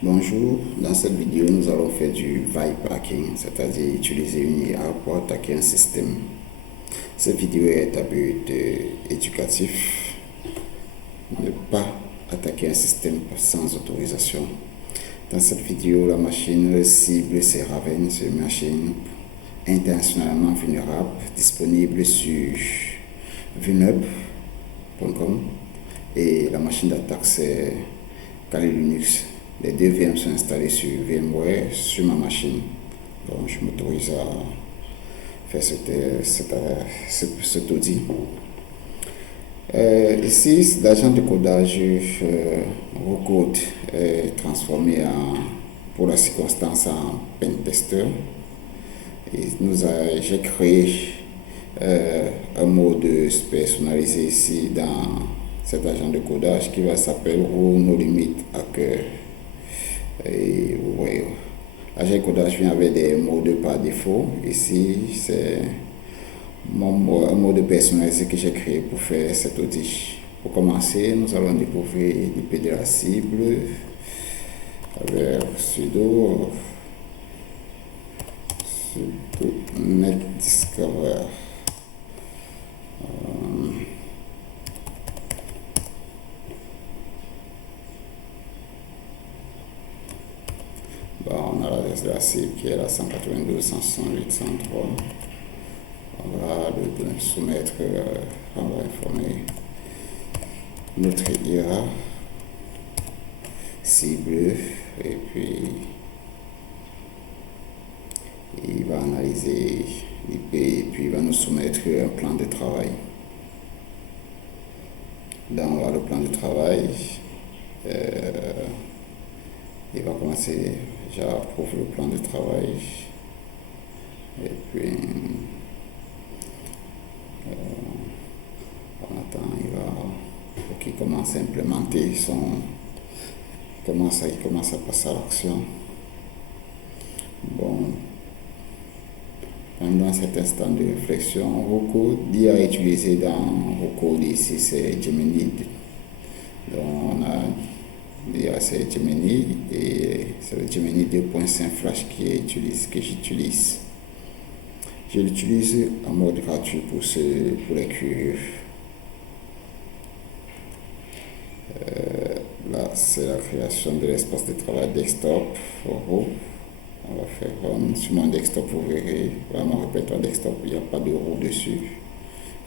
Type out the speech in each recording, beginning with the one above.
Bonjour, dans cette vidéo nous allons faire du vibe hacking, c'est-à-dire utiliser une IA pour attaquer un système. Cette vidéo est à but éducatif, ne pas attaquer un système sans autorisation. Dans cette vidéo, la machine cible ces Raven, c'est une machine intentionnellement vulnérable, disponible sur vnub.com et la machine d'attaque c'est Kali Linux. Les deux VM sont installés sur VMware sur ma machine. Donc je m'autorise à faire cet audit. Ici, l'agent de codage Rocode est transformé pour la circonstance en pentester. J'ai créé un mode personnalisé ici dans cet agent de codage qui va s'appeler No Limit Hacker. Et vous voyez, l'agent de codage vient avec des modes par défaut. Ici, c'est un mode personnalisé que j'ai créé pour faire cet audit. Pour commencer, nous allons découvrir l'IP de la cible avec sudo netdiscover. On a l'adresse de la cible qui est la 192.168.103. On va le soumettre, on va informer notre IA cible et puis il va analyser l'IP et puis il va nous soumettre un plan de travail. Dans le plan de travail, il va commencer, j'approuve le plan de travail et puis on attend, il commence à implémenter il commence à passer à l'action. Bon, pendant cet instant de réflexion, Rocode, l'IA utilisé dans Rocode ici c'est Gemini. Donc on a l'IA c'est Gemini et c'est le Gemini 2.5 Flash que j'utilise. Je l'utilise en mode gratuit pour les curieux. Là, c'est la création de l'espace de travail desktop. On va faire run. Sur mon desktop, vous verrez, voilà mon répertoire desktop, il n'y a pas de roue dessus.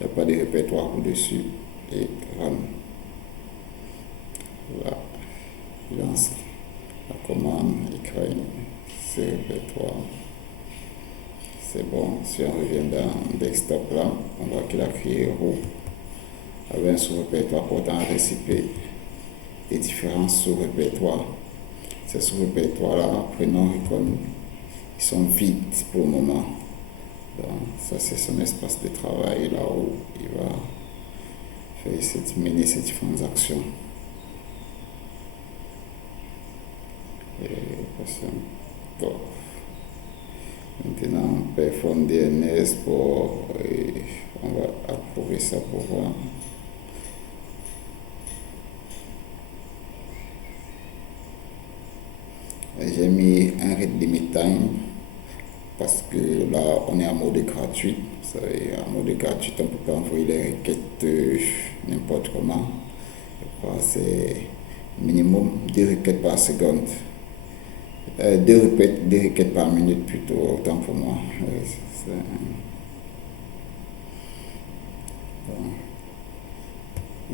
Il n'y a pas de répertoire roue dessus. Et run. Là, il lance la commande, il crée ce répertoire. C'est bon, si on revient dans desktop là, on voit qu'il a créé roue avec un sous-répertoire portant un récipient et différents sous-répertoires. Ces sous-répertoires-là, prénom, icône, ils sont vides pour le moment. Donc, ça, c'est son espace de travail là où il va mener ces différentes actions. Bon. Maintenant, on performe DNS on va approuver ça pour voir. J'ai mis un read limit time parce que là on est en mode gratuit. En mode gratuit, on ne peut pas envoyer les requêtes n'importe comment. C'est minimum 2 requêtes par seconde. 2 requêtes par minute plutôt, autant pour moi.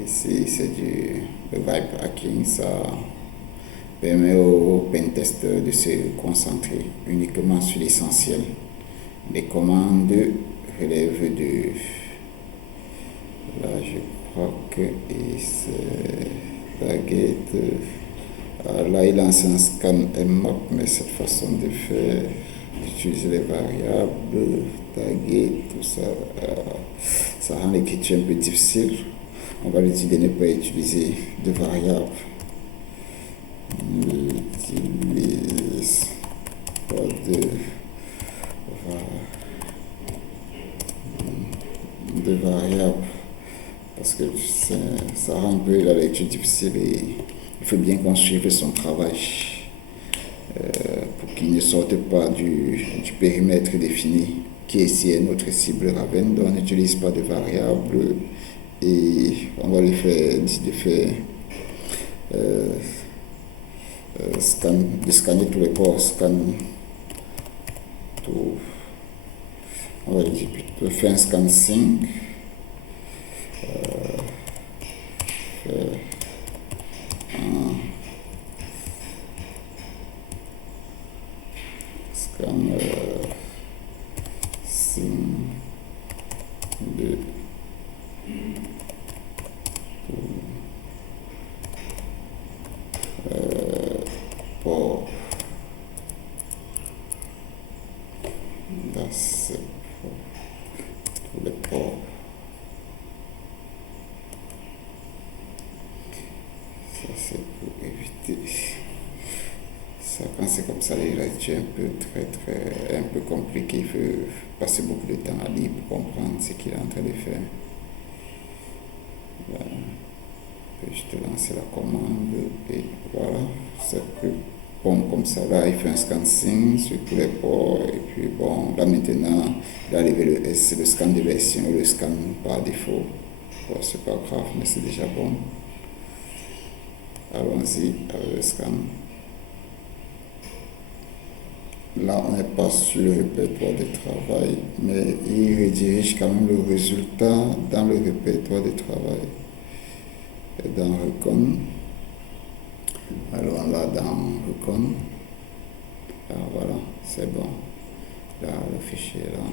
Ici c'est du vibe hacking, ça permet aux pentesters de se concentrer uniquement sur l'essentiel. Les commandes relèvent de... Là je crois que c'est target. Là il lance un scan mmap, mais cette façon de faire, d'utiliser les variables, taguer, tout ça, ça rend l'écriture un peu difficile. On va lui dire de ne pas utiliser de variables. N'utilise pas de variables parce que ça rend un peu la lecture difficile et il faut bien qu'on suive son travail. pour qu'ils ne sortent pas du périmètre défini qui est notre cible Raven. Donc on n'utilise pas de variables et on va les faire, de faire de scanner tous les ports, scan tout, on va dire plutôt faire un scan sync, scan sync de port d'accès pour tous les ports. Ça c'est pour éviter ça. Quand c'est comme ça, les règles un peu compliqué. Il faut passer beaucoup de temps à lire pour comprendre ce qu'il est en train de faire. Voilà. Je te lance la commande et voilà, c'est plus bon comme ça. Là, il fait un scan sync sur tous les ports et puis bon, là maintenant, il a arrivé le scan de version, le scan par défaut. Bon, c'est pas grave, mais c'est déjà bon. Allons-y avec le scan. Là, on n'est pas sur le répertoire de travail, mais il redirige quand même le résultat dans le répertoire de travail. Et dans Recon, alors là, dans Recon, alors voilà, c'est bon. Là, le fichier là,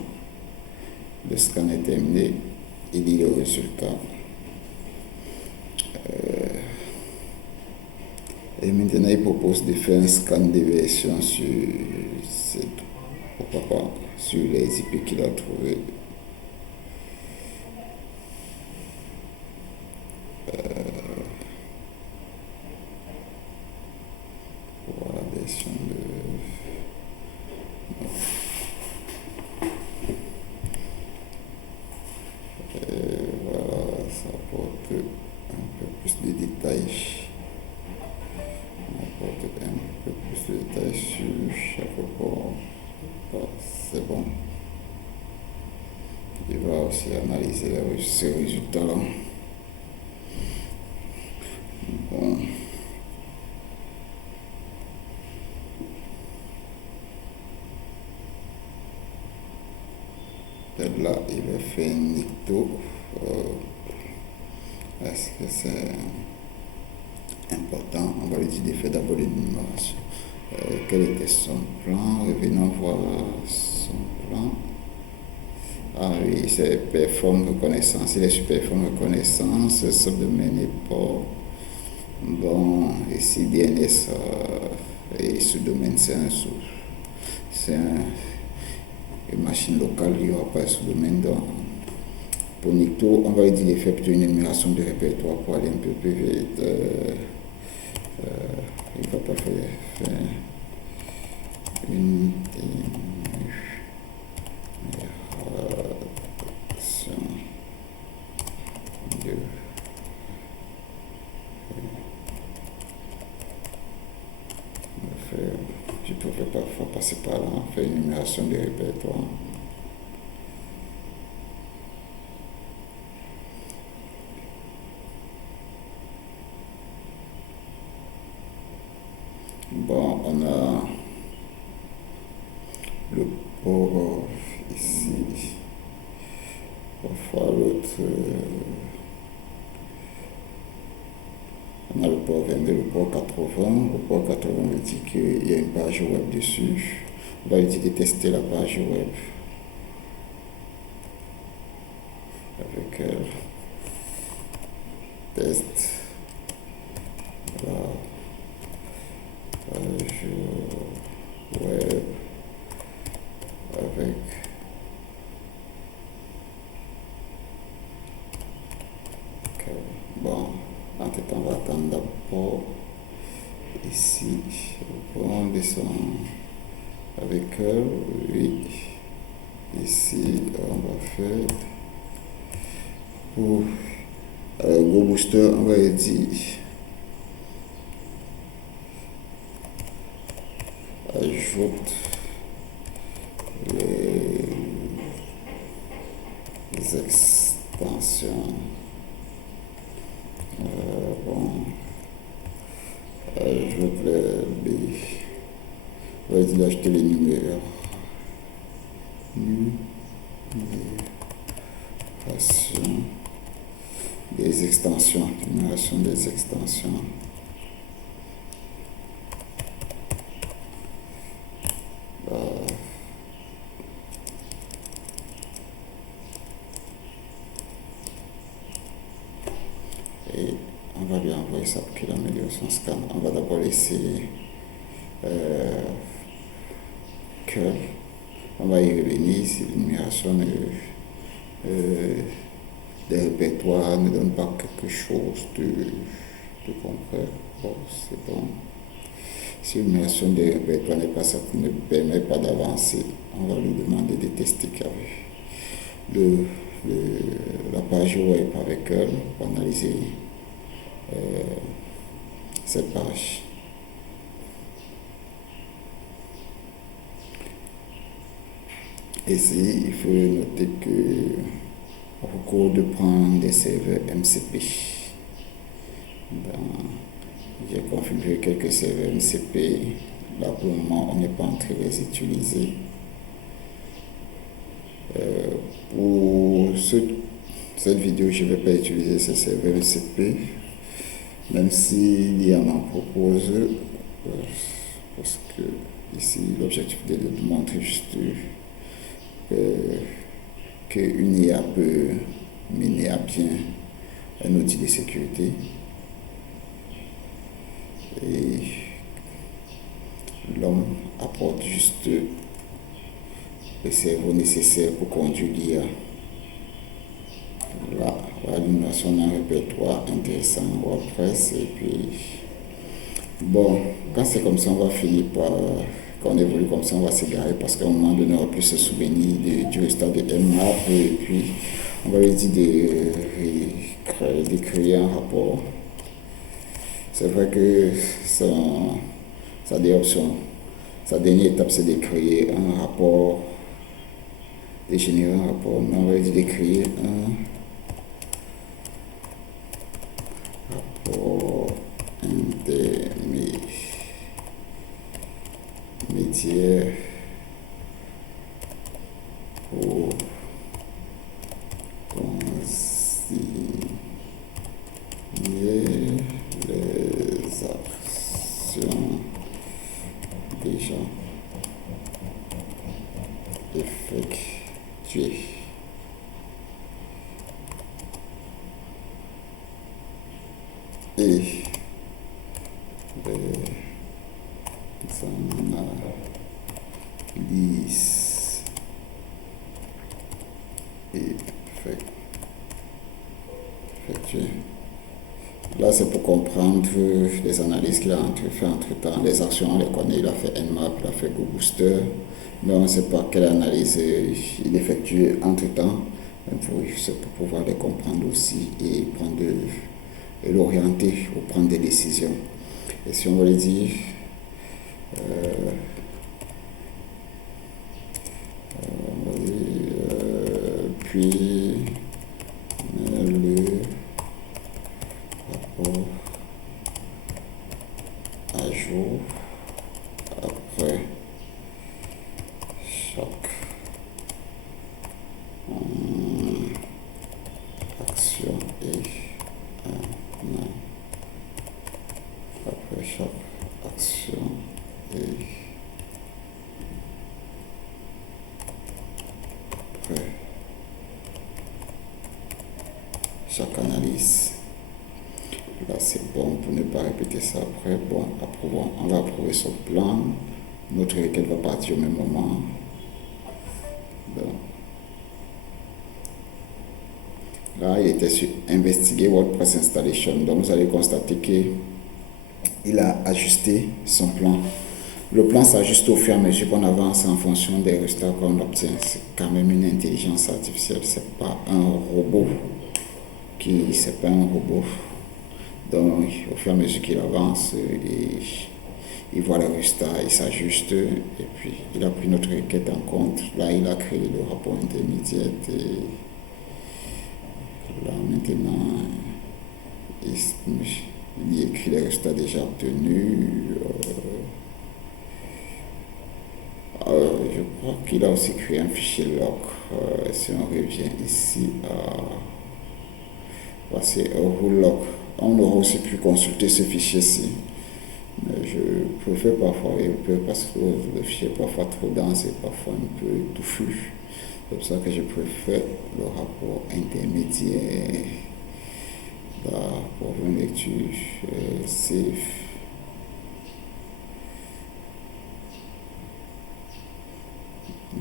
le scan est terminé, il lit le résultat. Et maintenant, il propose de faire un scan de version sur, pourquoi pas, sur les IP qu'il a trouvé. Pour la version de... Voilà, ça apporte un peu plus de détails. Un peu plus de détails sur chaque port. C'est bon. Il va aussi analyser ces résultats-là. Bon. Peut-être là, il va faire un nicto. Est-ce que c'est important? On va lui dire de faire d'abord l'énumération. Quel était son plan? Revenons voir son plan. Ah oui, c'est perform reconnaissance. Il est sur perform reconnaissance, subdomaine et port. Bon, ici DNS et sous-domaine, c'est une machine locale, il n'y aura pas de sous-domaine. Donc, pour Nicto, on va lui dire de faire plutôt une énumération de répertoire pour aller un peu plus vite. Il ne va pas faire une énumération de je pouvais parfois passer par là, faire une énumération des répertoires. Bon, on a le port ici, parfois l'autre, on a le port 22, le port 80. Le port 80 veut dire qu'il y a une page web dessus. On va lui dire de tester la page web avec test la page web avec bon, en tout temps on va attendre d'abord ici on descend avec oui, ici on va faire pour Go Booster, on va dire ajoute les extensions. Bon, ajoute on va dire d'acheter les numéros. Numération des extensions. Numération des extensions. Et on va lui envoyer ça pour qu'il améliore son scan. On va d'abord laisser curl. On va y revenir si l'énumération des répertoires ne donne pas quelque chose de concret. Bon, c'est bon. Si l'énumération des répertoires n'est pas ça, ne permet pas d'avancer, on va lui demander de tester qu'avec la page web avec elle pour analyser cette page. Ici, il faut noter que au cours de prendre des serveurs MCP. J'ai configuré quelques serveurs MCP. Là, pour le moment, on n'est pas en train de les utiliser. Pour cette vidéo, je ne vais pas utiliser ces serveurs MCP, même si l'IA m'en propose, parce que ici, l'objectif est de montrer juste qu'une IA peut mener à bien un outil de sécurité. Et l'homme apporte juste le cerveau nécessaire pour conduire l'IA. Là, nous avons un répertoire intéressant WordPress. Et puis, bon, quand c'est comme ça, on va finir par, quand on évolue comme ça, on va s'égarer parce qu'à un moment donné, on va plus se souvenir du résultat de Mmap. Et puis, on va lui dire de créer un rapport. C'est vrai que ça a des options. Sa dernière étape, c'est de créer un rapport, de générer un rapport. Mais on va dire de créer un rapport intermédiaire pour consigner les actions déjà effectuées. Et les analyses effectuées. Là, c'est pour comprendre les analyses qu'il a fait entre-temps. Les actions, on les connaît. Il a fait Nmap, il a fait GoBooster. Mais on ne sait pas quelle analyse il effectue entre-temps. C'est pour pouvoir les comprendre aussi et l'orienter ou prendre des décisions. Et si on veut le dire, puis le rapport à jour après chaque action et après chaque action et après chaque analyse. Là, c'est bon pour ne pas répéter ça après. Bon, approuvons. On va approuver son plan. Notre requête va partir au même moment. Donc, là, il était sur Investiguer WordPress Installation. Donc, vous allez constater qu'il a ajusté son plan. Le plan s'ajuste au fur et à mesure qu'on avance en fonction des résultats qu'on obtient. C'est quand même une intelligence artificielle. C'est pas un robot. C'est pas un robot. Donc, au fur et à mesure qu'il avance, il voit le résultat, il s'ajuste, et puis il a pris notre requête en compte. Là, il a créé le rapport intermédiaire, et là, maintenant, il écrit les résultats déjà obtenus. Je crois qu'il a aussi créé un fichier log. Si on revient ici voici rule log, on aura aussi pu consulter ce fichier-ci. Mais je préfère parfois parce que le fichier est parfois trop dense et parfois un peu touffu. C'est pour ça que je préfère le rapport intermédiaire pour une lecture safe.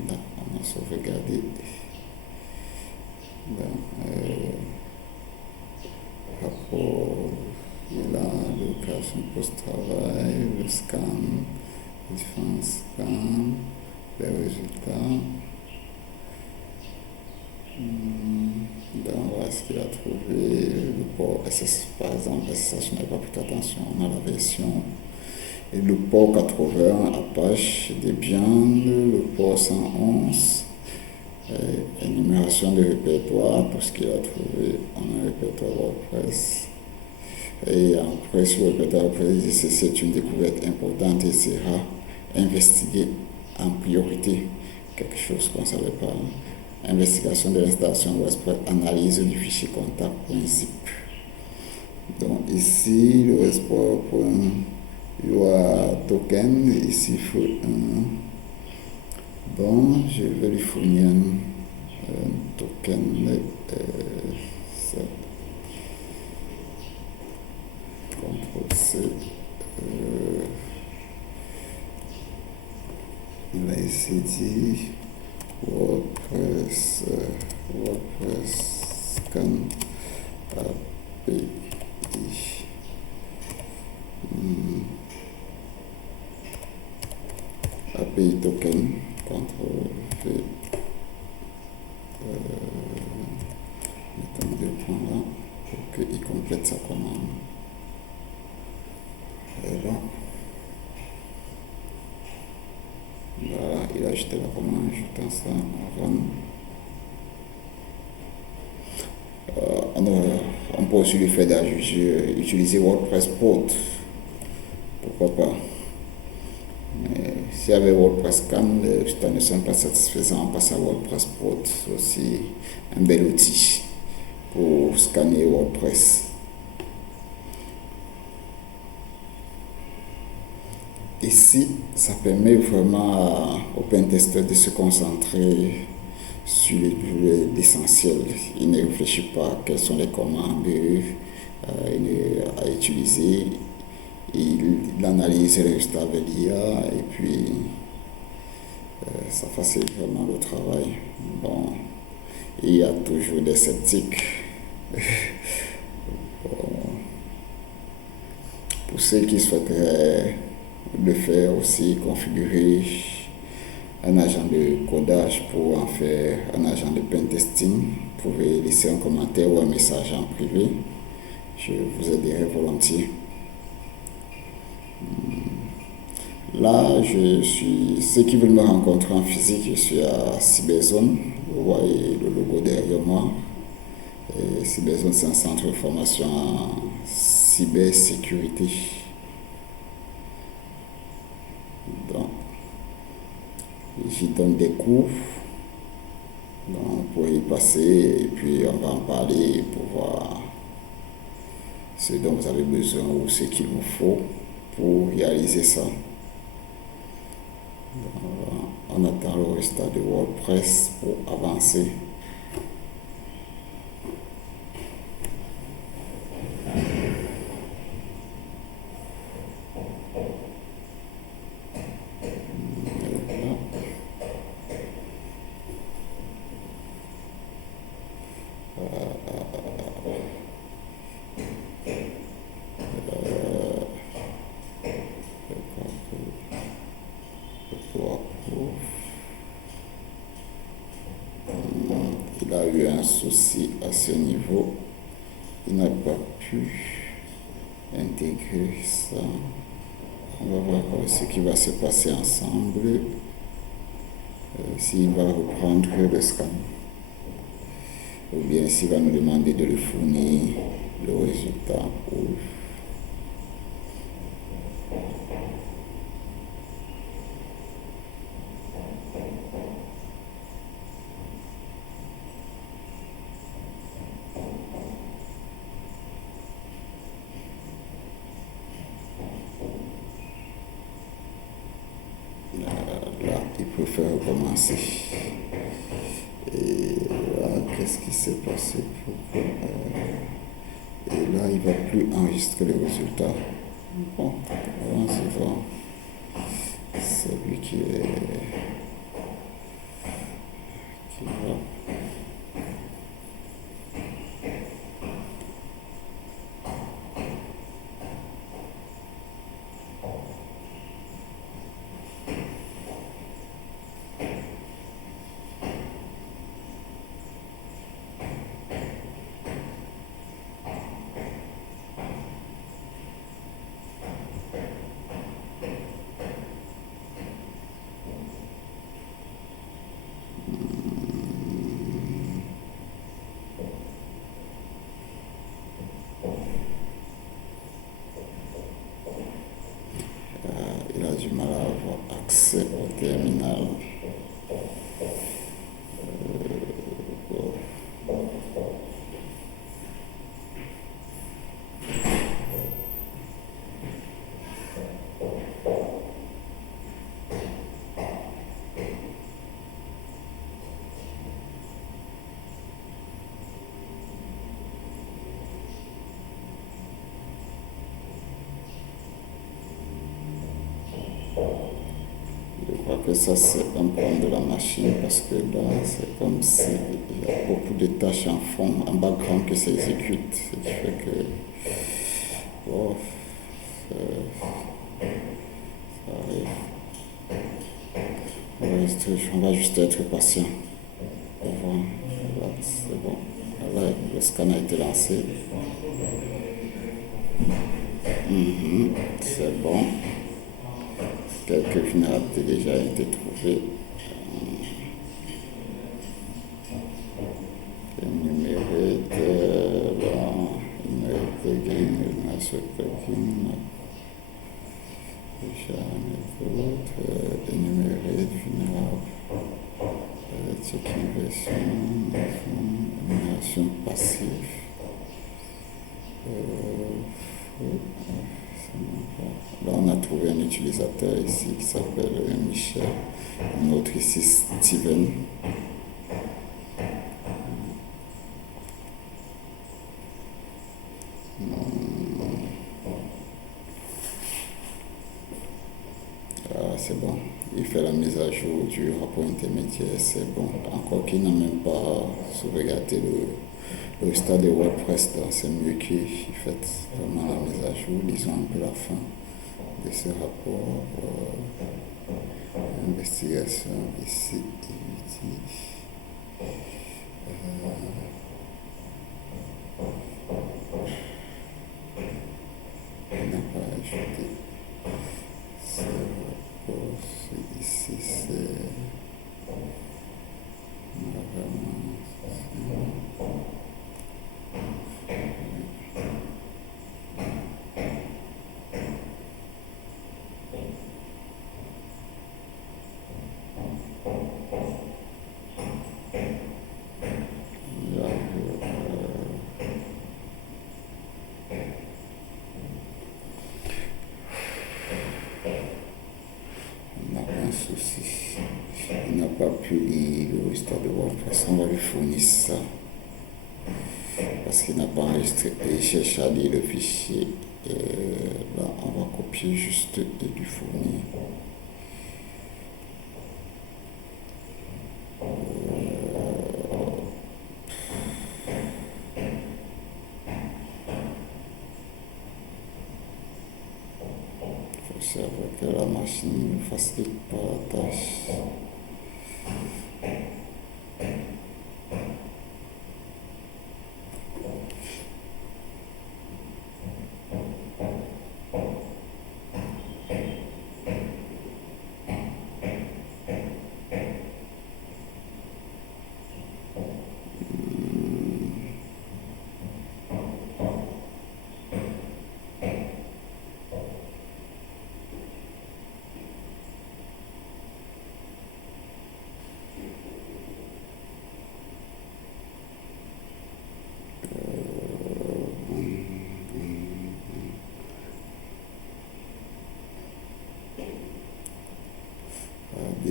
Là, on a sauvegardé. Rapport, il a l'occasion post-travail, le scan, le scan, les résultats. Donc voilà ce qu'il a trouvé. Le port SS, par exemple, SSH, je n'avais pas pris attention, on a la version. Et le port 80 Apache Debian, le port 111, énumération de répertoire, tout ce qu'il a trouvé, on a un répertoire WordPress. Et après, sur le répertoire WordPress, c'est une découverte importante et sera investigué en priorité, quelque chose qu'on ne savait pas. Investigation de l'installation WordPress, analyse du fichier contact.zip. Donc ici, le WordPress token, ici il faut un. Bon, je vais lui fournir un token. CTRL-C. Il va essayer dit WordPress scan API. API token, CTRL-V. Mettons deux points là pour qu'il complète sa commande. Et là, voilà, il a ajouté la commande, ajoutant ça run. On peut aussi lui faire utiliser WordPress Port. Pourquoi pas? Mais s'il y avait WordPress Scan, les résultats ne sont pas satisfaisants. On passe à WordPress Port. C'est aussi un bel outil pour scanner WordPress. Ici, ça permet vraiment aux pentesters de se concentrer sur l'essentiel. Il ne réfléchit pas à quelles sont les commandes à utiliser. Il analyse les résultats avec l'IA et puis ça facilite vraiment le travail. Bon, il y a toujours des sceptiques. Pour ceux qui souhaiteraient le faire aussi, configurer un agent de codage pour en faire un agent de pentesting, vous pouvez laisser un commentaire ou un message en privé. Je vous aiderai volontiers. Là, ceux qui veulent me rencontrer en physique, je suis à Cyberzone. Vous voyez le logo derrière moi. Et Cyberzone, c'est un centre de formation en cybersécurité. Donc, j'y donne des cours. Donc, vous pouvez y passer et puis on va en parler pour voir ce dont vous avez besoin ou ce qu'il vous faut pour réaliser ça. On attend le résultat de WordPress pour avancer. Il a eu un souci à ce niveau. Il n'a pas pu intégrer ça On va voir ce qui va se passer ensemble, s'il va reprendre le scan ou bien s'il va nous demander de le fournir le résultat. Là, il préfère recommencer. Et là, qu'est-ce qui s'est passé? Et là, il ne va plus enregistrer les résultats. Bon, on va voir. C'est lui qui va. Il a du mal à avoir accès au terminal. Je crois que ça c'est un problème de la machine parce que là c'est comme s'il y a beaucoup de tâches en fond, en background que ça exécute. Ce qui fait que oh, ça arrive. On va juste être patient. Pour voir. Là, c'est bon. Là, le scan a été lancé. C'est bon. Quelques vulnérabilités déjà été trouvées. Énumérate, énumérate plugin, déjà énumérate, vulnérable, checking version, énumération passive. Là, on a trouvé un utilisateur ici qui s'appelle Michel, un autre ici Steven. Ah, c'est bon, il fait la mise à jour du rapport intermédiaire, c'est bon. Encore qu'il n'a même pas sauvegardé le stade de WordPress, c'est mieux qu'il fasse vraiment la mise à jour. Lisons un peu la fin de ce rapport. Investigation ici, il n'a pas ajouté ce rapport. Ici, c'est un souci. Il n'a pas pu lire le stade de WordPress. On va lui fournir ça. Parce qu'il n'a pas enregistré. Et il cherche à lire le fichier. Là, on va copier juste et lui fournir. Il faut savoir que la machine ne facilite pas la tâche.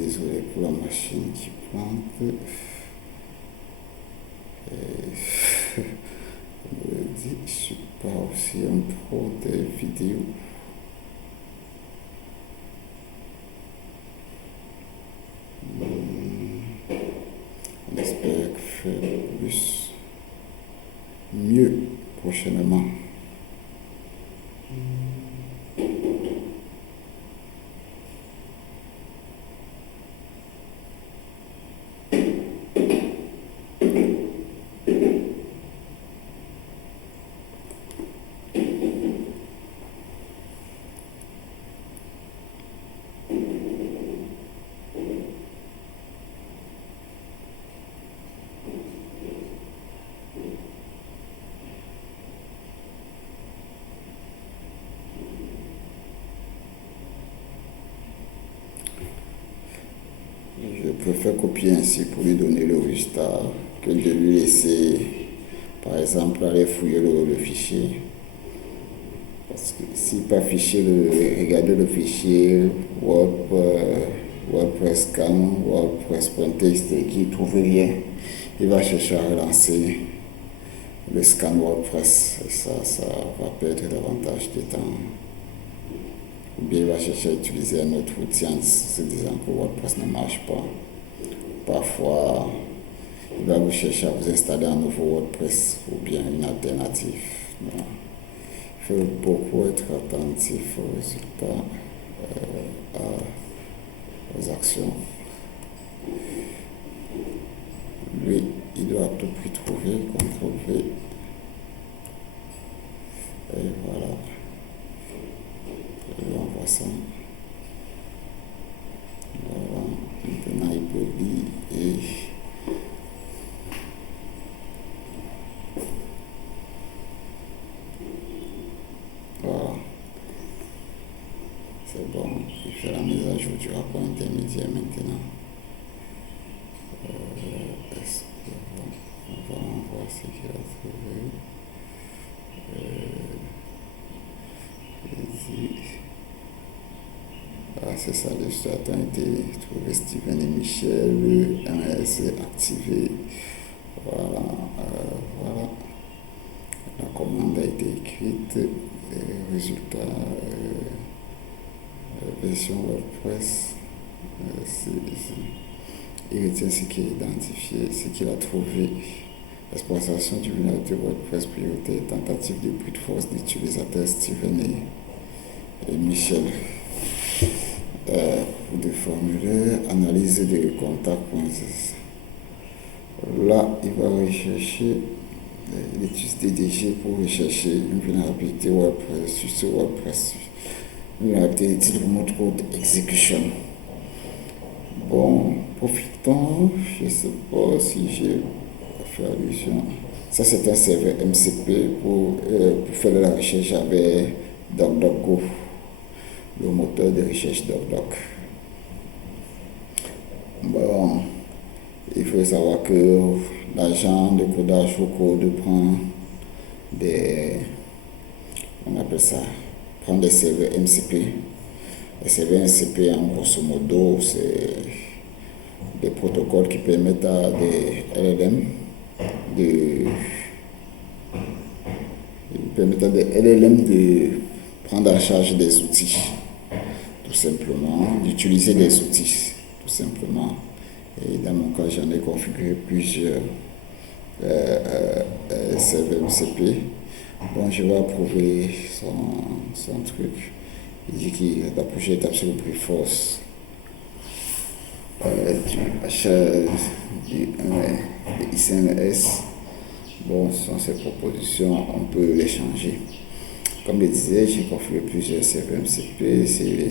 désolé pour la machine qui plante. Comme je l'ai dit, je ne suis pas aussi un pro des vidéos. On espère faire plus, mieux prochainement. Je préfère copier ainsi pour lui donner le résultat que de lui laisser, par exemple, aller fouiller le fichier. Parce que si pas fichier, regarder le fichier WordPress scan, WordPress.txt et qu'il ne trouve rien, il va chercher à relancer le scan WordPress. Et ça va perdre davantage de temps. Ou bien il va chercher à utiliser un autre outil en se disant que WordPress ne marche pas. Parfois, il va vous chercher à vous installer un nouveau WordPress ou bien une alternative. Donc, il faut beaucoup être attentif aux résultats, aux actions. Lui, il doit à tout prix trouver, contrôler. Et voilà. Je lui envoie ça. Voilà. Maintenant, il peut lire et voilà. C'est bon. Il fait la mise à jour du rapport intermédiaire maintenant. On va voir ce qu'il a trouvé. Ah, c'est ça, les stats ont été trouvés, Steven et Michel, le MS est activé. Voilà, voilà. La commande a été écrite, les résultats, version WordPress. Il retient ce qui est identifié, ce qu'il a trouvé. Exploitation du vulnérabilité WordPress priorité, tentative de brute force d'utilisateur Steven et Michel. De formulaire, analyse de contacts. Là, il va rechercher, il utilise DDG pour rechercher une vulnérabilité WordPress sur ce WordPress. Une vulnérabilité de type remote code execution. Bon, profitons, je ne sais pas si j'ai fait allusion. Ça, c'est un serveur MCP pour faire de la recherche avec DuckDuckGo, le moteur de recherche DuckDuck. Bon, il faut savoir que l'agent de codage au code prend on appelle ça, prend des serveurs MCP. Les serveurs MCP, en grosso modo, c'est des protocoles qui permettent à des LLM de prendre en charge des outils, tout simplement, d'utiliser des outils, tout simplement. Et dans mon cas, j'en ai configuré plusieurs serveurs MCP. Bon, je vais approuver son truc. Il dit que la prochaine étape sur le prix force du achat du ICMS. Bon, ce sont ces propositions, on peut les changer. Comme je disais, j'ai configuré plusieurs serveurs MCP, ces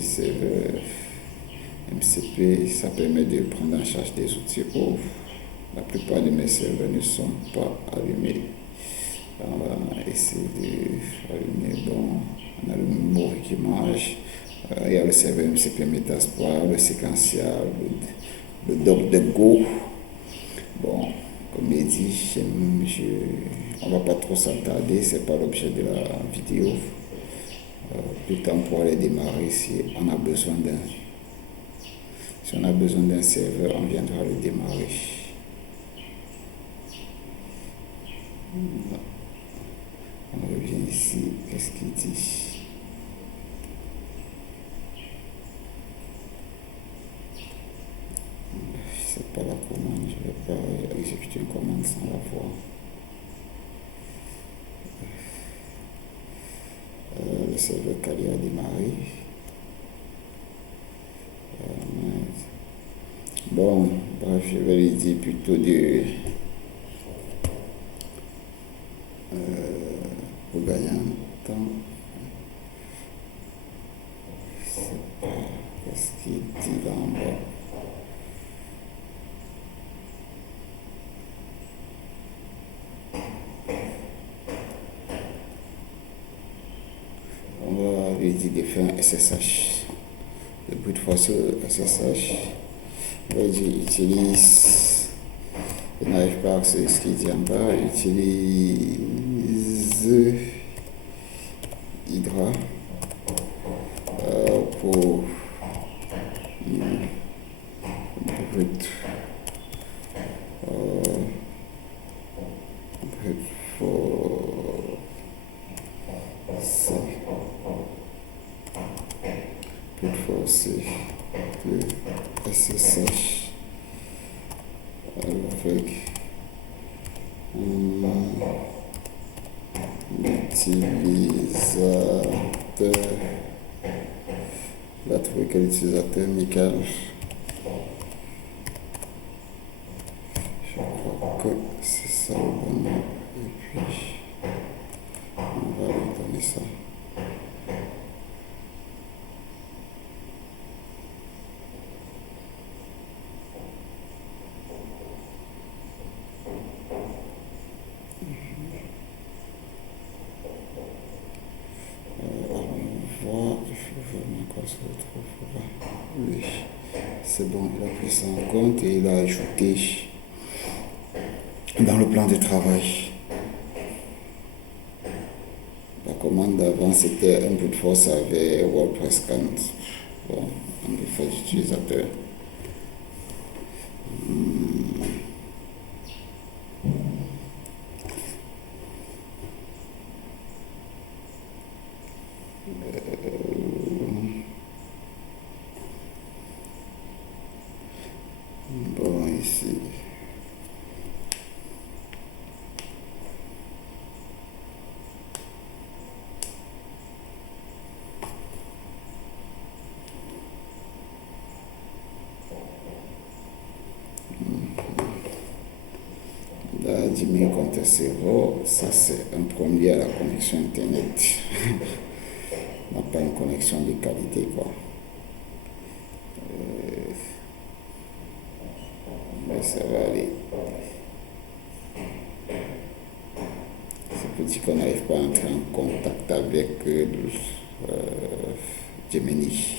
serveurs MCP, ça permet de prendre en charge des outils off. La plupart de mes serveurs ne sont pas allumés. On va essayer d'allumer. Bon, on a le mémoire qui marche. Il y a le serveur MCP Metasploit, le séquential, le DuckDuckGo. Bon, comme il dit, on ne va pas trop s'attarder, ce n'est pas l'objet de la vidéo. Plus tard, on pourra les démarrer si on a besoin d'un. Si on a besoin d'un serveur, on viendra le démarrer. On revient ici, qu'est-ce qu'il dit? C'est pas la commande, je ne vais pas exécuter une commande sans la voir. Le serveur Kali a démarré. Bon, bref, je vais lui dire plutôt de pour gagner un temps. Qu'est-ce qu'il dit là en bas? On va lui dire de faire un SSH. Le brute force SSH. On va dire utilise. Il n'arrive pas à accéder ce qu'il dit en bas. Utilise Hydra pour brute force le SSH avec l'utilisateur. Il a trouvé quel utilisateur, Michael? Je crois que c'est ça le bon nom. Et puis, on va lui donner ça. Oui, c'est bon, il a pris ça en compte et il a ajouté dans le plan de travail. La commande d'avant c'était un brute force avec WordPress Scan. Bon, on le fait d'utilisateur. Bon, ici. Là, 10 000 comptes 0, ça c'est un premier à la connexion internet. On n'a pas une connexion de qualité quoi. Mais ça va aller. C'est petit qu'on n'arrive pas à entrer en contact avec Gemini.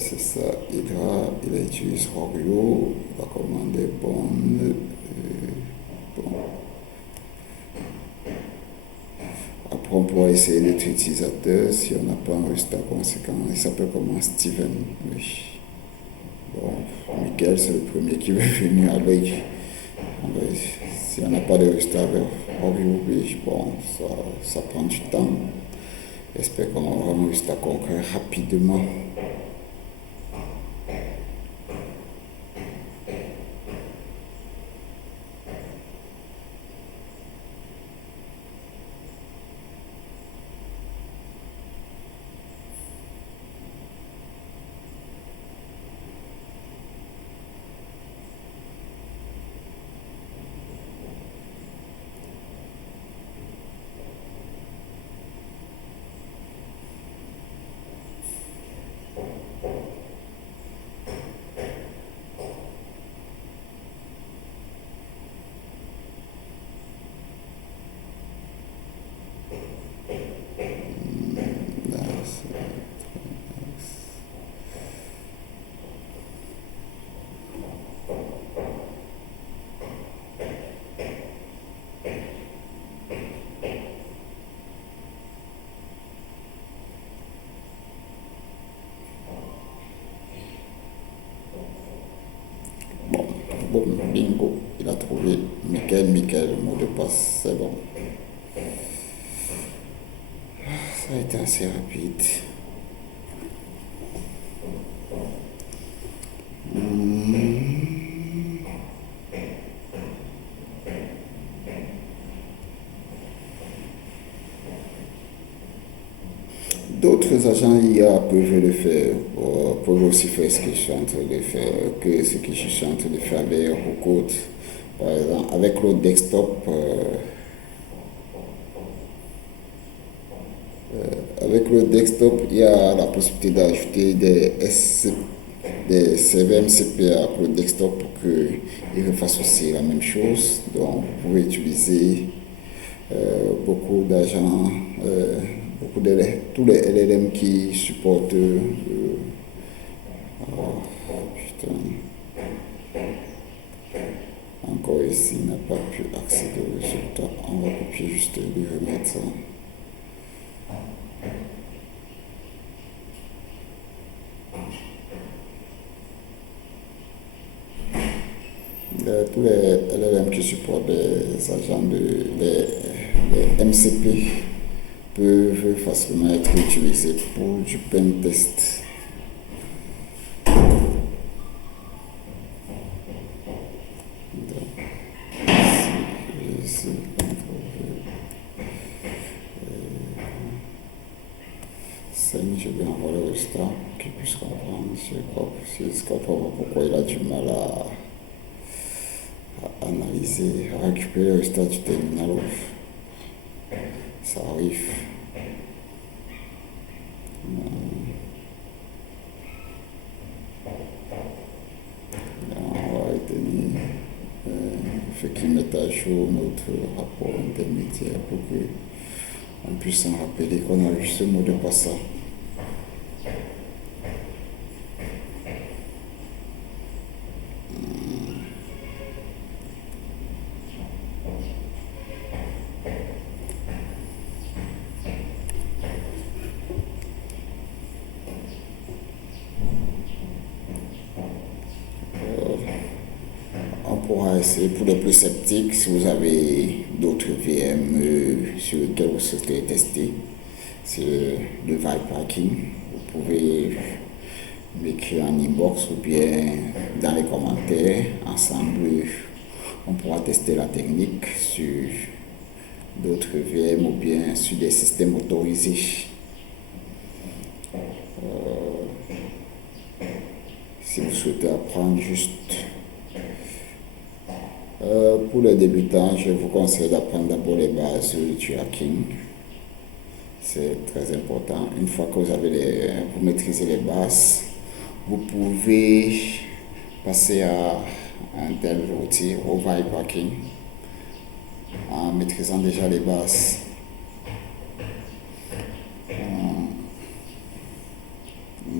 C'est ça, Hydra, il utilise Rorio, il va commander bonne. Bon. Après, on pourra essayer d'être utilisateur si on n'a pas un résultat conséquent. Il s'appelle comment? Steven. Oui. Bon, Michael, c'est le premier qui va venir avec. Si on n'a pas de résultat avec Rorio, oui, bon, ça prend du temps. J'espère qu'on aura un résultat concret rapidement. boum, bingo, il a trouvé Michael, mot de passe, c'est bon. Ça a été assez rapide. D'autres agents IA peuvent le faire, peuvent aussi faire ce que je suis en train de faire, que ce que je suis en train de faire avec Recode. Par exemple, avec le desktop, il y a la possibilité d'ajouter des CVMCP pour le desktop pour qu'il fasse aussi la même chose. Donc, vous pouvez utiliser beaucoup d'agents, tous les LLM qui supportent. Oh, putain. Encore ici, il n'a pas pu accéder au résultat. On va copier juste et lui remettre ça. Tous les LLM qui supportent les agents les MCP peuvent facilement être utilisés pour du pen test. Je vais envoyer le résultat pour qu'il puisse comprendre. Je ne comprends pas pourquoi il a du mal à analyser, à récupérer le résultat du terminal. Ça arrive. On va retenir fait qu'il mette à jour notre rapport intermédiaire pour qu'on puisse s'en rappeler qu'on a juste ce mot de passe. On pourra essayer pour les plus sceptiques, si vous avez d'autres VM sur lesquels vous souhaitez tester, c'est le Vibe Hacking. Vous pouvez m'écrire en inbox ou bien dans les commentaires. Ensemble, on pourra tester la technique sur d'autres VM ou bien sur des systèmes autorisés. Si vous souhaitez apprendre juste pour les débutants, je vous conseille d'apprendre d'abord les bases du hacking. C'est très important. Une fois que vous maîtrisez les bases, vous pouvez passer à un tel outil, au Vibe Hacking, en maîtrisant déjà les bases.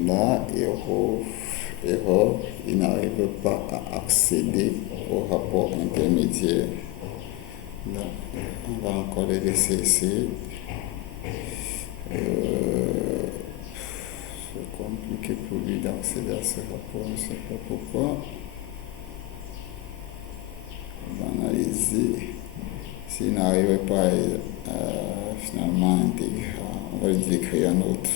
Là, erreur, il n'arrive pas à accéder au rapport intermédiaire. Là, on va encore les laisser ici. C'est compliqué pour lui d'accéder à ce rapport, je ne sais pas pourquoi. On va analyser. S'il n'arrive pas à finalement intégrer, on va lui dire créer un autre.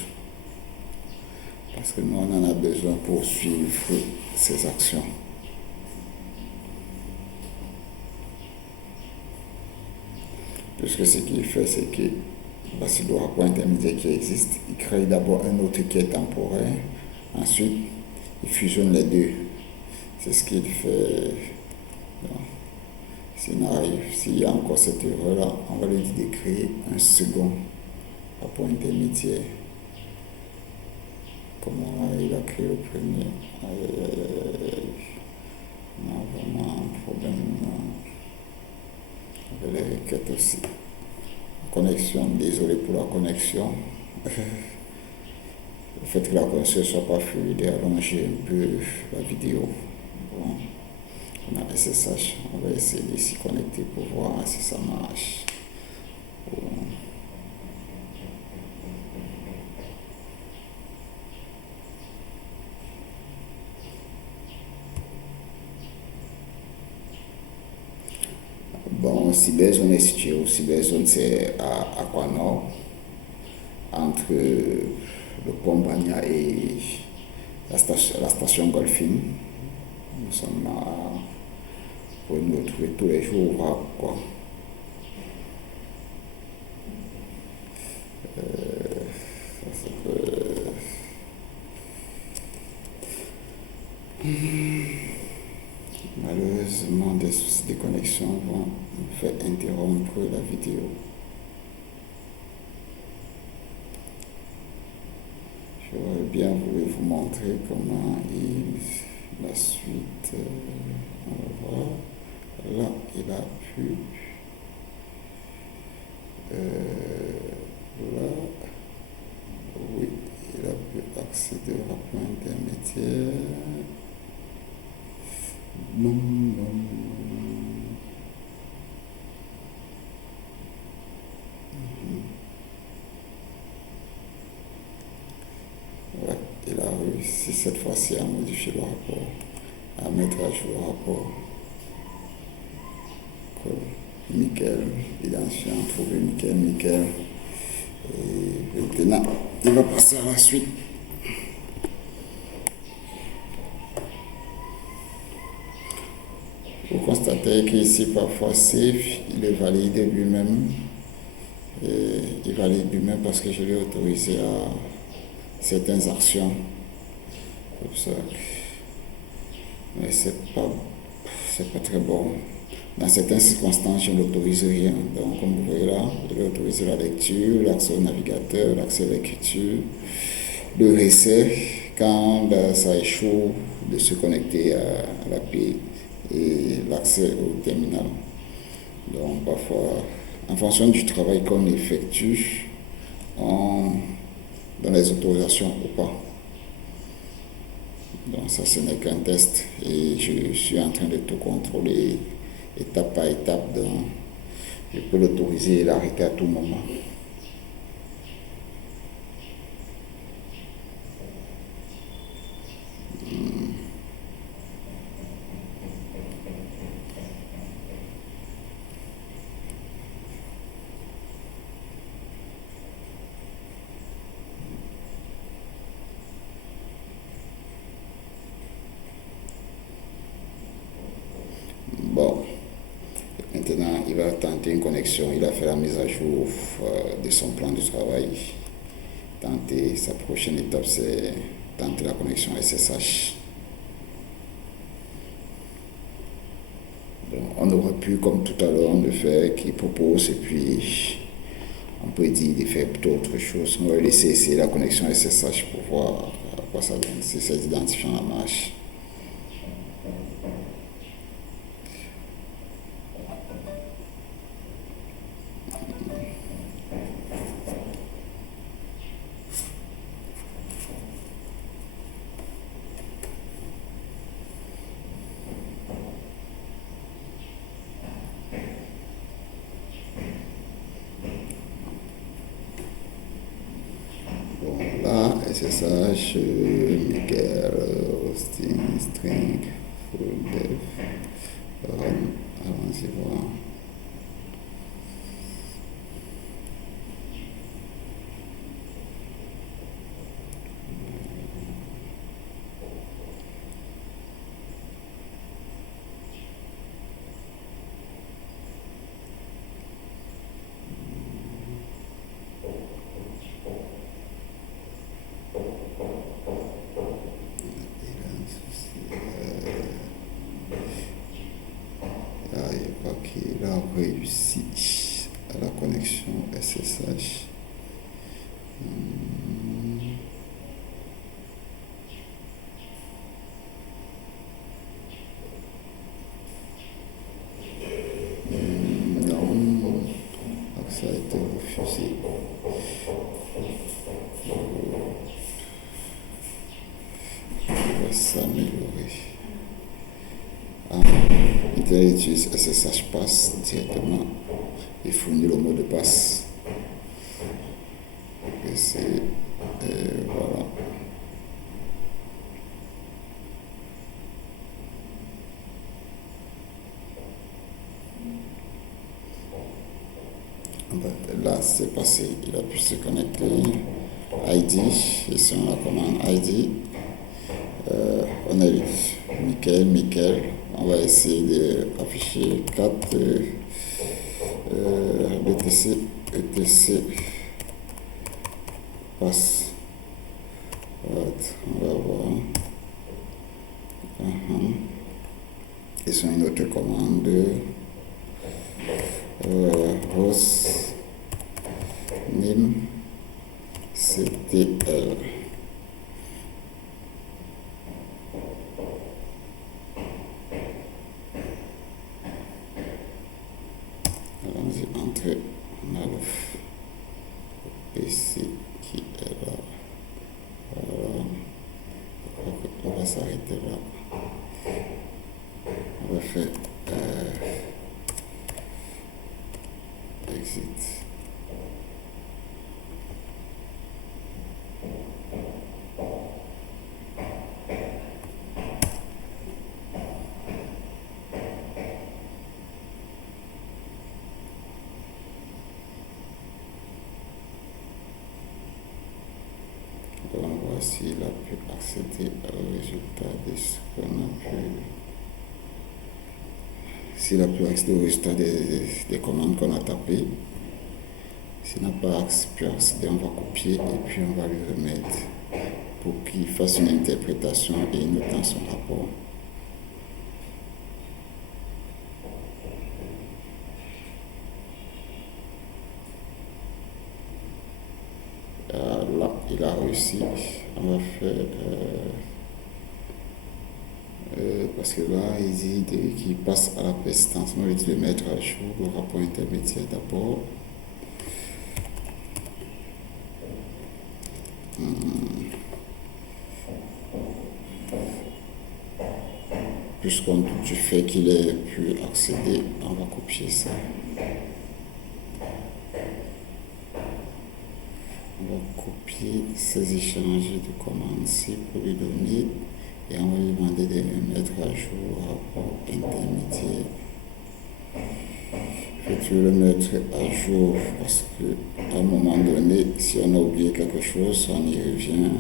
Parce que nous, on en a besoin pour suivre ces actions. Puisque ce qu'il fait, c'est que c'est le rapport intermédiaire qui existe. Il crée d'abord un autre qui est temporaire. Ensuite, il fusionne les deux. C'est ce qu'il fait. S'il y a encore cette erreur-là, on va lui dire de créer un second rapport intermédiaire. Comment il a créé le premier? Non, vraiment un problème avec les requêtes aussi. Connexion, désolé pour la connexion. Le fait que la connexion ne soit pas fluide et allonger un peu la vidéo. Bon, on a SSH, on va essayer de s'y connecter pour voir si ça marche. Bon. Donc, Cyberzone est situé où? Cyberzone, c'est à Aquanor, entre le pont Bagna et la station Golfing. Nous sommes là pour nous retrouver tous les jours, voir quoi. Ça, malheureusement, des soucis de connexion vont nous faire interrompre la vidéo. J'aurais bien voulu vous montrer comment la suite. On va voir. Là, il a pu. Là, oui, il a pu accéder au rapport intermédiaire. Non, non, non. Ouais, il a réussi cette fois-ci à modifier le rapport, à mettre à jour le rapport. Nickel, il a trouvé nickel. Et maintenant, il va passer à la suite. Vous constatez qu'ici, parfois, Safe, il est valide lui-même. Il valide lui-même parce que je l'ai autorisé à certaines actions. Comme ça. Mais c'est pas très bon. Dans certaines circonstances, je n'autorise rien. Donc, comme vous voyez là, je vais autoriser la lecture, l'accès au navigateur, l'accès à l'écriture, le reset quand ça échoue de se connecter à l'API et l'accès au terminal. Donc, parfois, en fonction du travail qu'on effectue, on donne les autorisations ou pas. Donc, ça, ce n'est qu'un test et je suis en train de tout contrôler étape par étape, donc je peux l'autoriser et l'arrêter à tout moment. Bon, maintenant il va tenter une connexion, il a fait la mise à jour de son plan de travail. Tenter, sa prochaine étape c'est tenter la connexion SSH. Donc, on aurait pu, comme tout à l'heure, le faire qu'il propose et puis on peut dire de faire plutôt autre chose. On va laisser essayer la connexion SSH pour voir à quoi ça donne, si cet identifiant la marche. Bon, là, SSH, Miguel, hosting, string, full dev, allons-y voir. Je vois qu'il a réussi à la connexion SSH. Non, ça a été refusé. On va s'améliorer. Il utilise SSH Pass directement et fournit le mot de passe. Et c'est voilà. Voilà, c'est passé. Il a pu se connecter. ID, et sur la commande ID, on a vu nickel. On va essayer d'afficher 4 BTC, ETC, passe. On va voir. Et sur une autre commande, host name CTL. Allons-y, entrer. On a le PC qui est là. Voilà. On va s'arrêter là. On va faire exit. Donc voici, il a pu accéder au résultat de ce qu'on a pu. S'il a pu accéder au résultat des commandes qu'on a tapées, s'il n'a pas pu accéder, on va copier et puis on va lui remettre pour qu'il fasse une interprétation et une note dans son rapport. Là, il a réussi. On va faire parce que là, il dit qu'il passe à la persistance. On va lui mettre à jour le rapport intermédiaire d'abord. Puisqu'on doute du fait qu'il ait pu accéder, on va copier ça. On va copier ces échanges de commandes-ci pour lui donner et on va lui demander de mettre à jour le rapport intermédiaire. Je vais le mettre à jour parce qu'à un moment donné, si on a oublié quelque chose, on y revient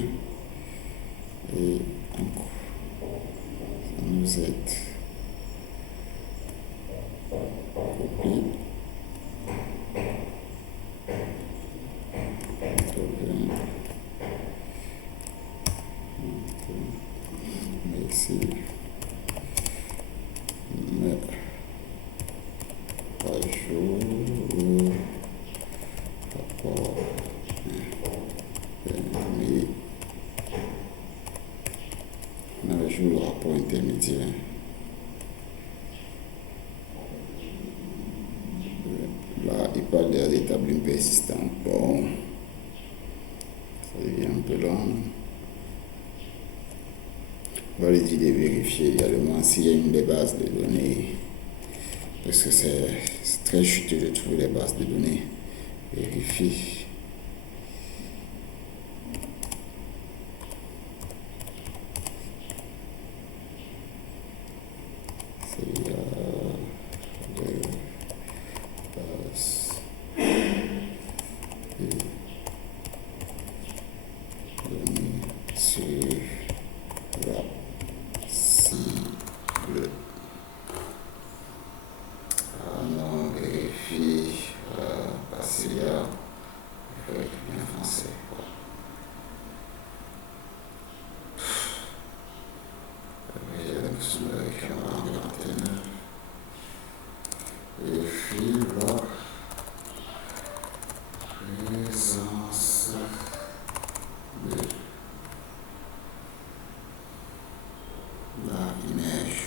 et encore, ça nous aide. Copie. Ici, mettre à jour rapport permis. On a à jour le rapport intermédiaire. Là, il parle d'établir une persistance. Bon, ça devient un peu long. On va lui dire de vérifier également s'il y a une des bases de données. Parce que c'est très juteux de trouver les bases de données. Vérifie. C'est les bases de données sur la cible. On vérifie s'il y a bien français. Et puis là, présence de la image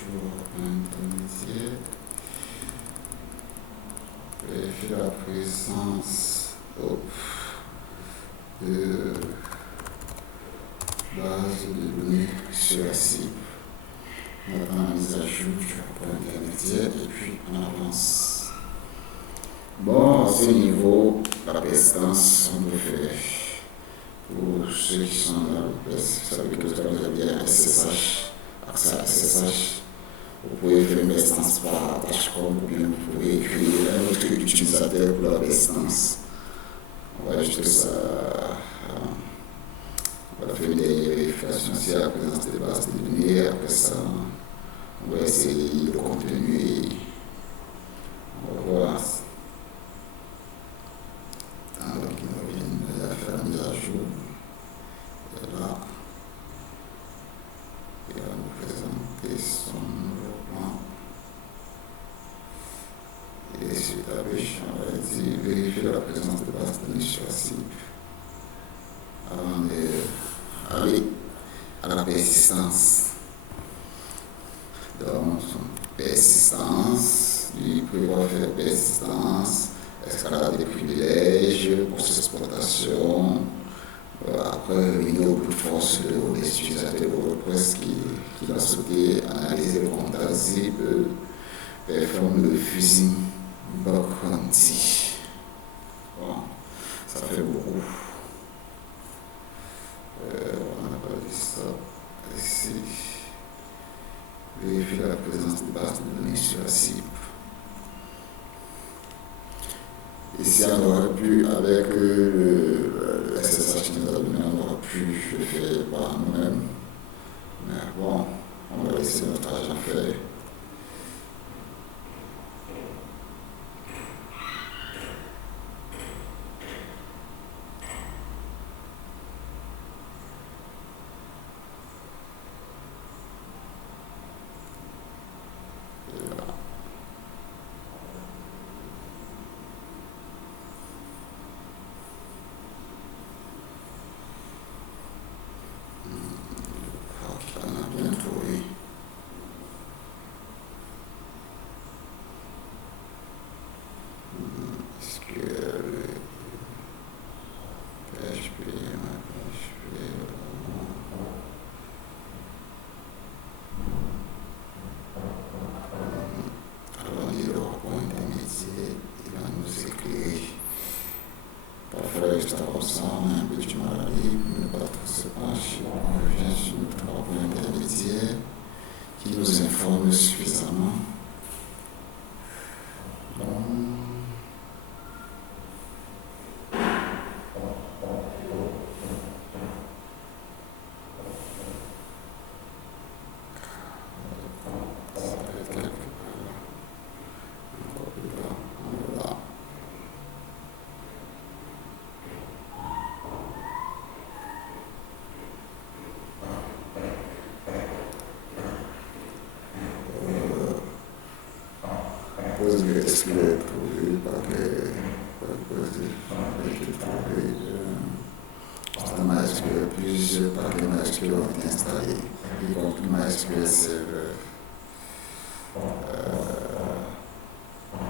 intermédiaire. Vérifier la présence de base de données sur la cible. On attend la mise à jour du rapport intermédiaire et puis on avance. Bon, à ce niveau, la persistance, on peut faire pour ceux qui sont dans le PS. Vous savez que vous avez bien un SSH, accès à SSH. Vous pouvez faire une persistance par tâche ou bien vous pouvez créer un autre utilisateur pour la persistance. On va juste ça. On va faire une vérification sur la présence des bases de données. Après ça, on va essayer le contenu et on va voir. Donc, il vient de faire la mise à jour. Et là, il va nous présenter son développement. Et suite à pêche, on va dire vérifier la présence de bases de données sur la cible avant d'aller à la persistance. Donc, persistance, il prévoit faire persistance, escalade des privilèges, processus d'exploitation. Après, revenir au plus force des utilisateurs de WordPress qui va souhaiter analyser le comptage zip, performer le fusing bug hunting. Bon, ça fait beaucoup. On n'a pas dit ça ici. Vérifier la présence de bases de données sur la cible. Ici, on aurait pu, avec le SSH qui nous a donné, on aurait pu le faire par nous-mêmes. Mais bon, on va laisser notre agent faire. Está roçando, né? De Marali, para participar, convergência no trabalho intermédiaire qui nous informe suffisamment. Est-ce qu'il est trouvé par MySQL, plusieurs paquets MySQL ont été installés, y compris MySQL Server.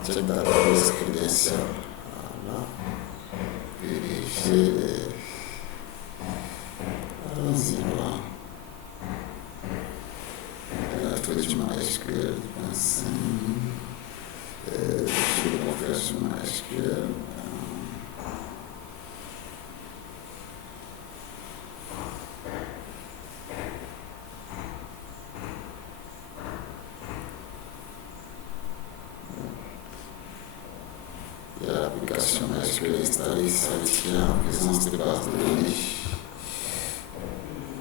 Check database credential. Voilà. Vérifier les. Allons-y, voilà. La truc du MySQL, sur le configuration MySQL. Il y a l'application MySQL installée, ça requiert la présence de bases de données,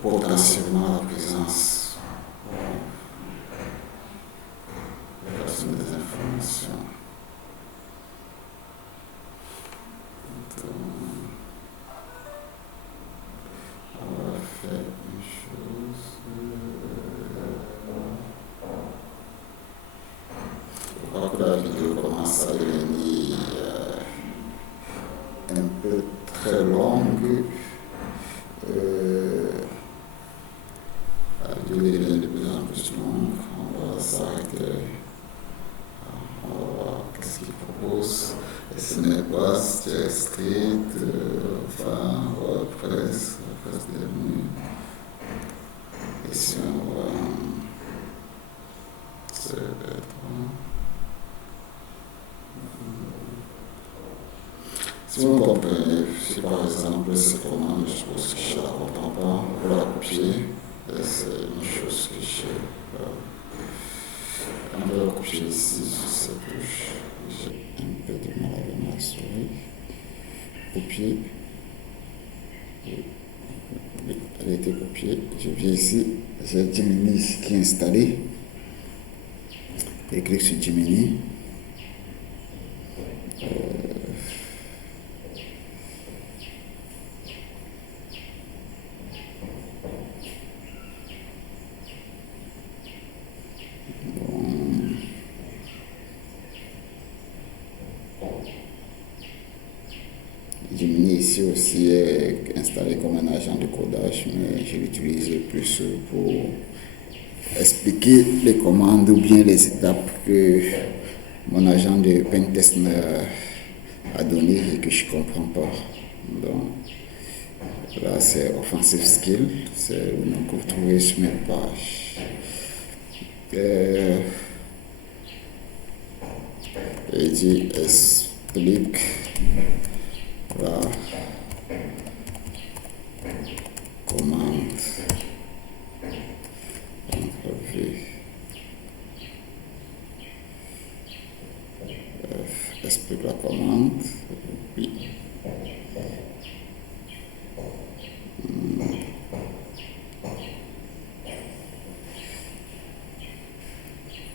potentiellement la présence des informations. On va faire une chose. Je crois que la vidéo commence à devenir un peu très longue. La vidéo devient de plus en plus longue. On va s'arrêter. On va voir qu'est-ce qu'il propose. SNEPAS, JStreet, enfin, WordPress devenu. Et si on va si vous comprenez, si par exemple cette commande, je suppose que je ne la comprends pas, vous la copier, c'est une chose que on va la copier ici sur cette touche. J'ai un peu de mal à m'assurer. copiée. Oui, elle a été copiée. Je viens ici, j'ai Gemini ici qui est installé. Je clique sur Gemini. Gemini ici aussi est installé comme un agent de codage, mais je l'utilise plus pour expliquer les commandes ou bien les étapes que mon agent de pentest a donné et que je ne comprends pas. Donc là c'est Offensive Skill, c'est le nom que vous trouvez sur mes pages. Il dit explique la commande entrevue. Explique la commande. Oui.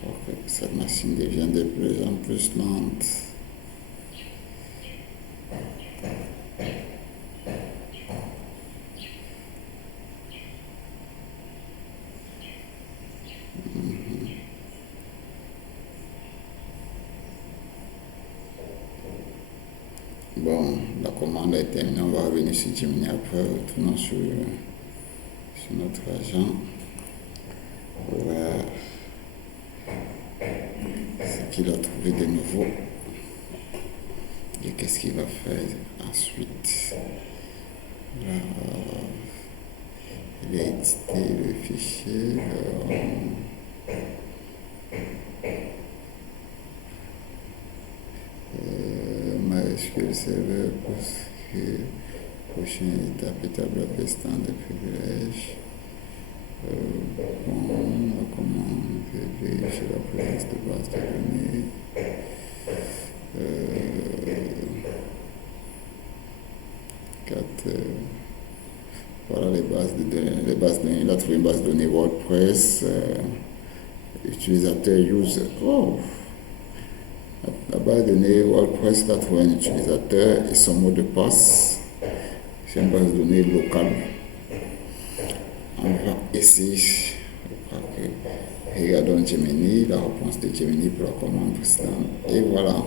Ok, cette machine devient de plus en plus lente. Bon, la commande est terminée, on va revenir sur Gemini après, retournons sur notre agent. Voilà ce qu'il a trouvé de nouveau et qu'est-ce qu'il va faire ensuite. Là, il a édité le fichier. MySQL Server, prochaine étape, établir stand de privilèges. Comment vérifier la présence de base de données. Voilà les bases de données. Il a trouvé une base de données WordPress. Utilisateur user. Oh! La base de données WordPress, il a trouvé un utilisateur et son mot de passe. C'est une base de données locale. On va essayer. Regardons Gemini, la réponse de Gemini pour la commande précédente. Et voilà.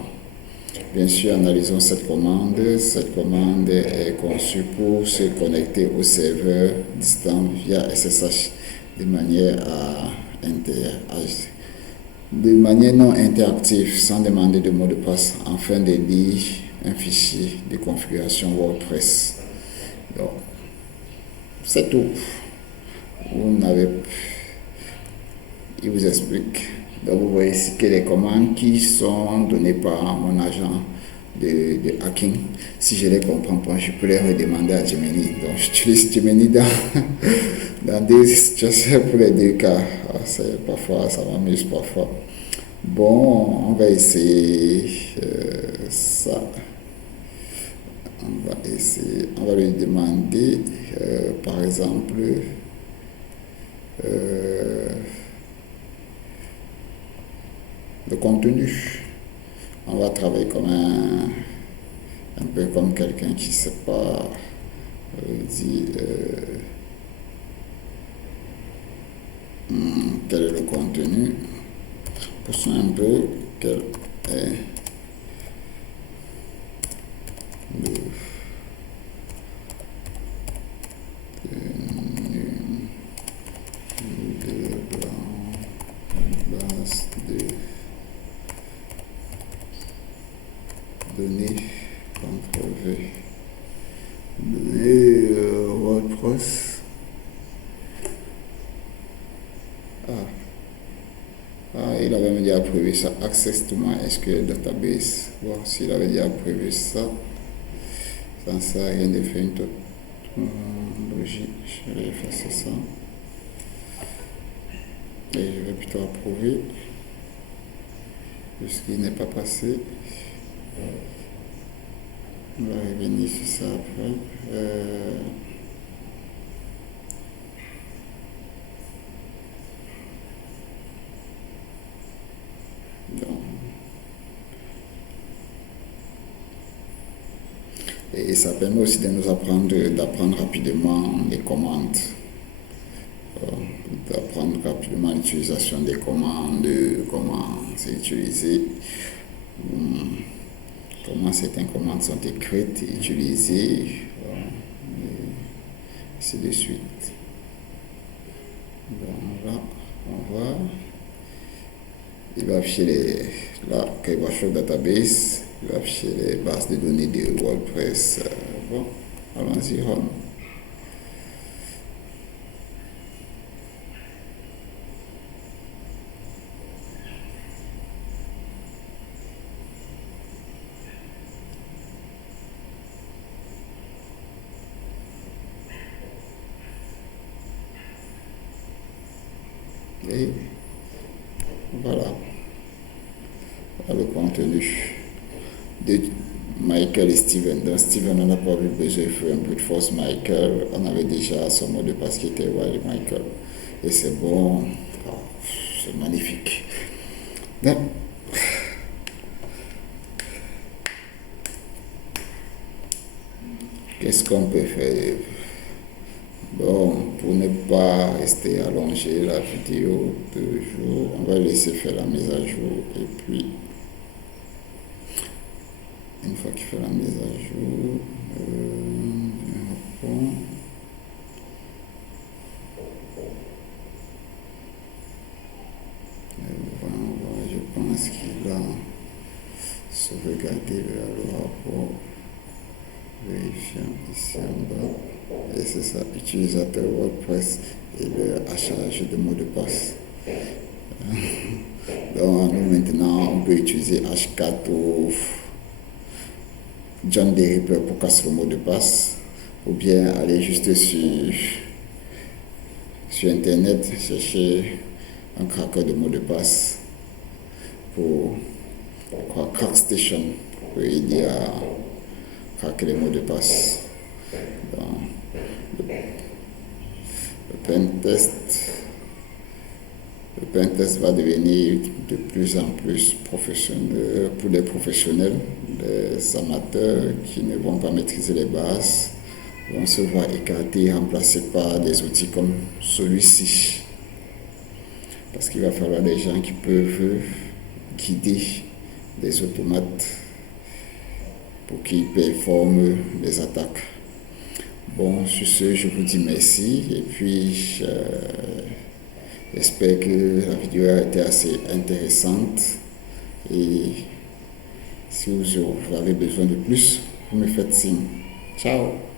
Bien sûr, analysons cette commande. Cette commande est conçue pour se connecter au serveur distant via SSH de manière non interactive, sans demander de mot de passe, afin de lire un fichier de configuration WordPress. Donc, c'est tout. Il vous explique. Donc vous voyez ici que les commandes qui sont données par mon agent de hacking, si je ne les comprends pas, je peux les redemander à Gemini. Donc j'utilise Gemini dans des situations pour les deux cas. Parfois ça m'amuse parfois. Bon, on va essayer ça. On va lui demander par exemple le contenu. On va travailler comme un peu comme quelqu'un qui ne sait pas quel est le contenu. Poussons un peu quel est le base de données contrôlées. Données WordPress. Il avait déjà prévu ça. Access to my SQL database. Bon, s'il avait déjà prévu ça, ça ne sert à rien de faire une logique. Je vais effacer ça. Et je vais plutôt approuver. Puisqu'il n'est pas passé. On va revenir sur ça après. Donc, et ça permet aussi de nous d'apprendre rapidement les commandes, euh, d'apprendre rapidement l'utilisation des commandes, comment c'est utilisé, comment certaines commandes sont écrites et utilisées, et ainsi de suite. Donc là, on voit, il va afficher là, quand il va faire le database, il va afficher les bases de données de WordPress. Bon, allons-y, Ron. Et voilà, le contenu de Michael et Steven. Donc Steven, on n'a pas eu besoin de faire un peu de force. Michael, on avait déjà son mot de passe qui était Wild Michael. Et c'est bon, oh, c'est magnifique. Donc, qu'est-ce qu'on peut faire? Bon, pour ne pas rester allongé la vidéo toujours, on va laisser faire la mise à jour et puis une fois qu'il fait la mise à jour, je pense qu'il a sauvegardé le rapport, vérifiant ici en bas. Et c'est ça, utilisateur WordPress et le hachage de mots de passe. Donc nous maintenant on peut utiliser H4 ou John the Ripper pour casser le mot de passe, ou bien aller juste sur internet chercher un craqueur de mot de passe pour Crackstation pour aider à craquer les mots de passe. Donc, le pentest va devenir de plus en plus professionnel pour les professionnels. Les amateurs qui ne vont pas maîtriser les bases vont se voir écartés et remplacés par des outils comme celui-ci. Parce qu'il va falloir des gens qui peuvent guider des automates pour qu'ils performent les attaques. Bon, sur ce, je vous dis merci et puis j'espère que la vidéo a été assez intéressante et si vous avez besoin de plus, vous me faites signe. Ciao!